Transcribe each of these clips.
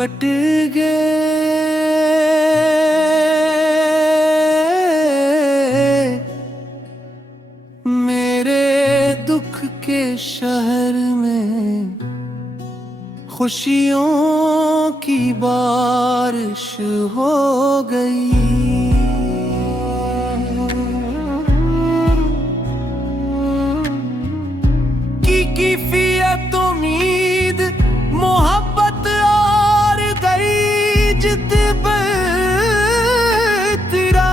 Cut गए मेरे दुख के शहर में खुशियों की बारिश हो गई। किफियत उम्मीद मोहब्बत और गई जिद तेरा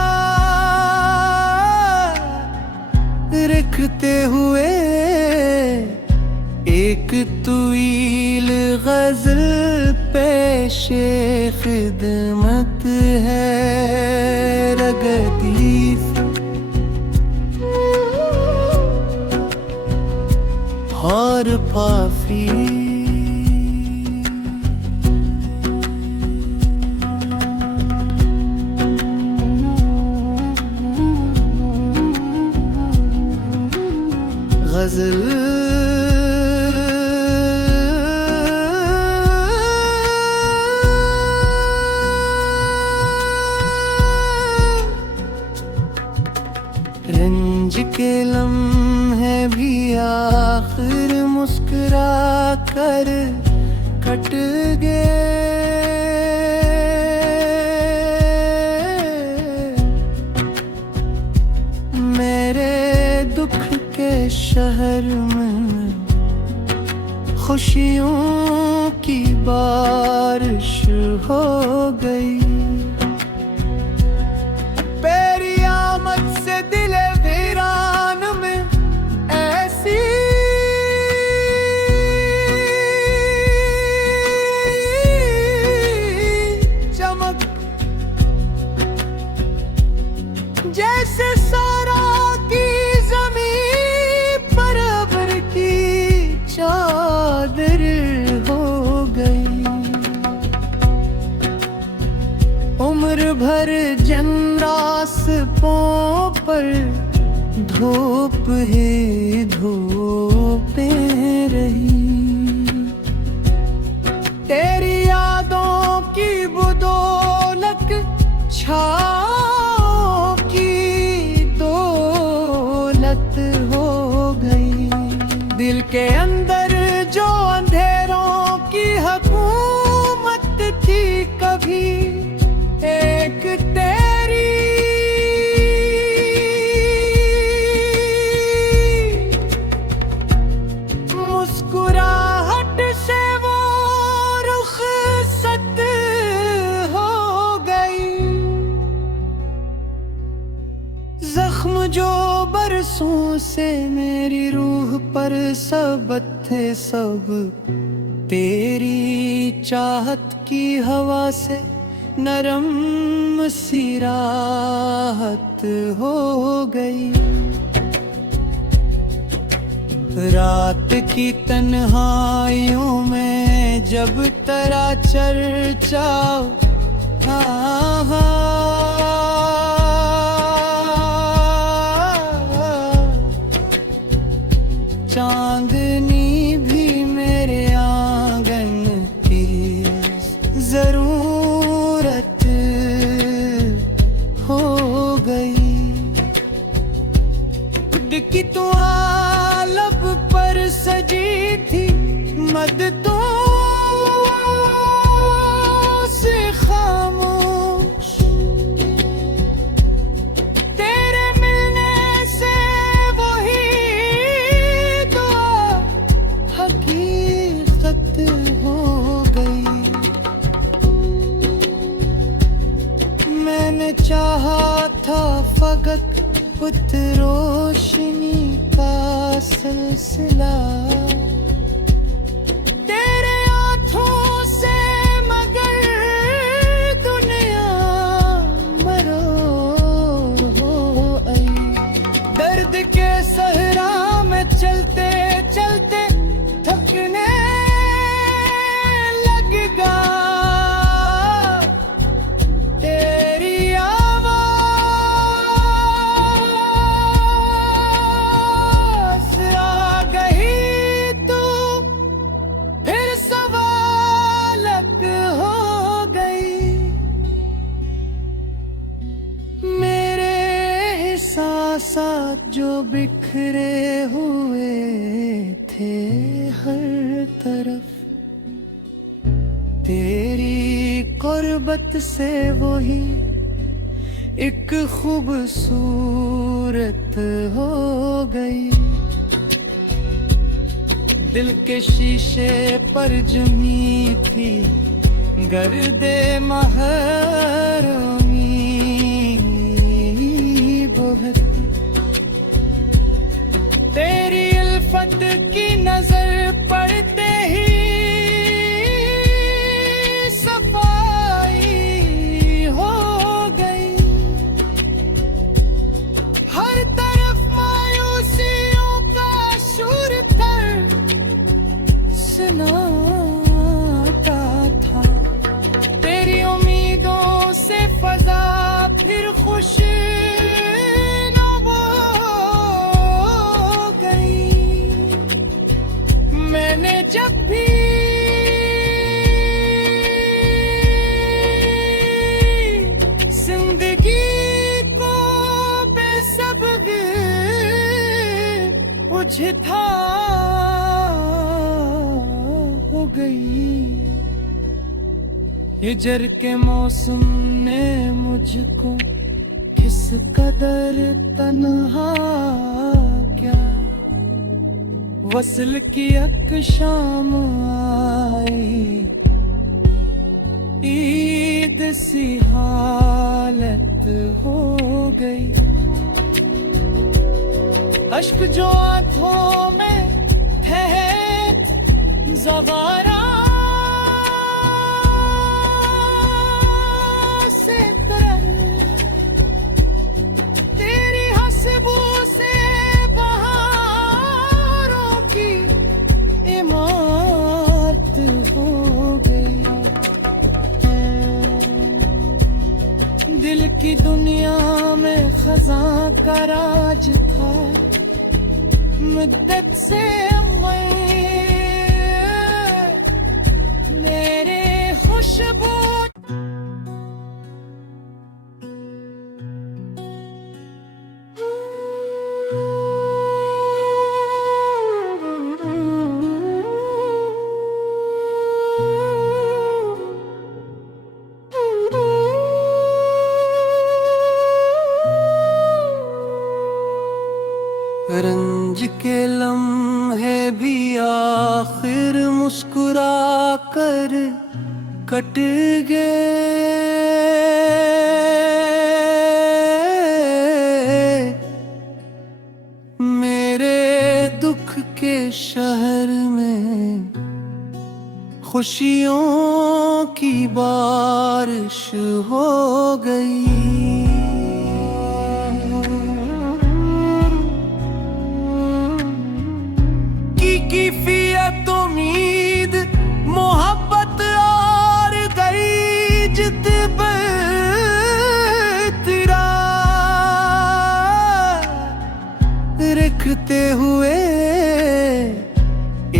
रखते हुए एक तुईल गजल पेशे खिदमत है रगदीफ और पाफी। गजल रंज के लम्हे भी आखिर मुस्कुरा कर कट गए। मेरे दुख के शहर में खुशियों की बारिश हो गई। तेरी आमद से दिले वीरान में ऐसी चमक जैसे सारा की जमीन पर अब्र की चादर हो गई। उम्र भर रास्तों पर धूप ही धूपें रही। तेरी यादों की बदौलत छाओं की दौलत हो गई। दिल के अंदर जो अंधेरों की हुकूमत थी कभी एक तेरी मुस्कुराहट से वो रुखसत हो गई। जख्म जो बरसों से मेरी रूह पर सबत थे सब तेरी चाहत की हवा से नरम सी राहत हो गई। रात की तन्हाइयों में जब तेरा चर्चा चांदनी भी मेरे आंगन की जरूरत हो गई। की तो लब पर सजी थी मद तो से खामोश। तेरे मिलने से वही दुआ हकीकत हो गई। मैंने चाहा था फकत उत रोशनी का सिलसिला तेरे आँखों से, मगर दुनिया मरोर हो आई। दर्द के सहरा में चलते चलते थकने लगेगा। बिखरे हुए थे हर तरफ, तेरी कुर्बत से वही एक खूबसूरत हो गई। दिल के शीशे पर जमी थी गर्दे महरूमी बहुत, तेरी उल्फत की नजर पड़ते ही सफाई हो गई। हर तरफ मायूसियों का शोर था, सन्नाटा था। तेरी उम्मीदों से फजा फिर खुश हो गई। मैंने जब भी जिंदगी को बेसब्र मुझे था हो गई। हिजर के मौसम ने मुझको किस कदर तन्हा क्या, वसल की एक शाम आई, ईद सी हालत हो गई। अश्क जो आंखों में थे ज़वारा से तर, तेरी हस्बू से बहारों की इमारत हो गई। दिल की दुनिया में खज़ां का राज था, मुद्दत से मेरे खुशबू रंज के लम्हे भी आखिर मुस्कुरा कर कट गए। मेरे दुख के शहर में खुशियों की बारिश हो गई। कैफियत उम्मीद मोहब्बत और गई जिद तेरा रखते हुए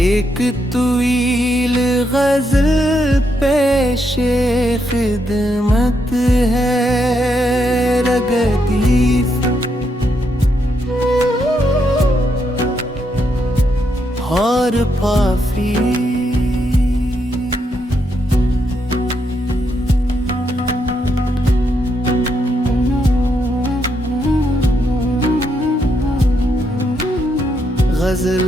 एक तुईल गजल पेशे खिदमत है रगदीफ और पाफी। गजल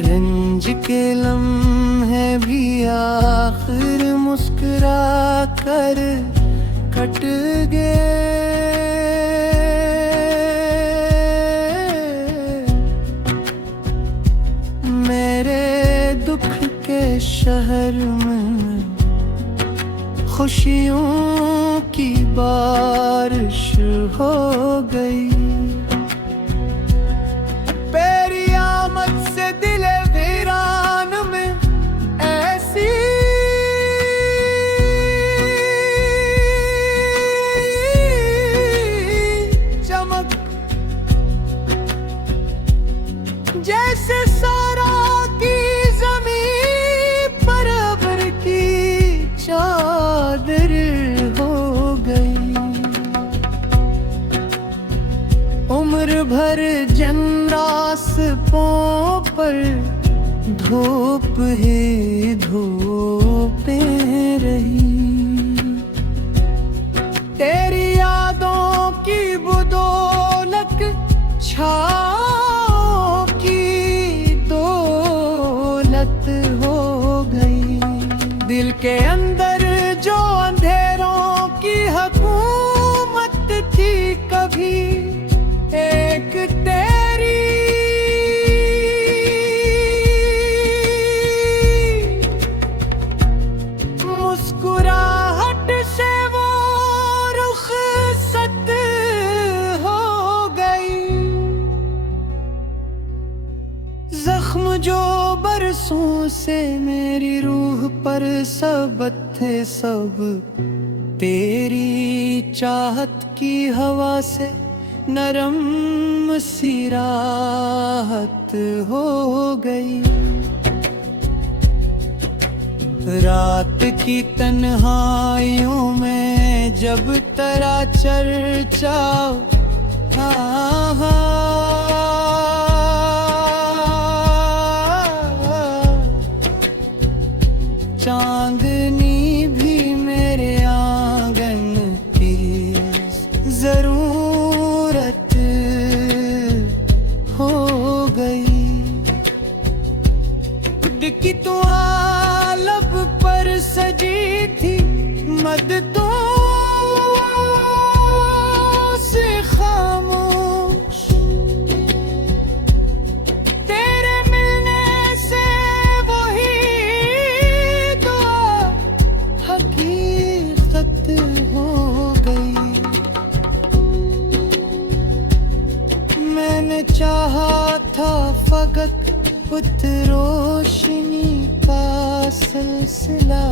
रंज के लम्हे भी आखिर मुस्कुरा कर कट गए। मेरे दुख के शहर में खुशियों की बारिश हो गई। तेरी आमद से दिले वीरान में ऐसी चमक जैसे सारा की जमीन उम्र भर जन्रासपों पर धूप ही धूपें रही। तेरी यादों की बदौलत छाओं की दौलत हो गई। दिल के अंदर जो अंधेरों की हुकूमत थी, कभी एक तेरी मुस्कुराहट से वो रुखसत हो गई। जख्म जो बरसों से मेरी रूह पर सबत थे, सब तेरी चाहत की हवा से नरम सी राहत हो गई। रात की तन्हाइयों में जब तेरा चर्चा चांदनी भी मेरे आंगन की जरूरत हो गई। खुद की तो आलब पर सजी थी मददों से खामोश। तेरे मिलने से वही दुआ हकीकत हो गई। मैंने चाहा था फकत उत रोशनी का सिलसिला,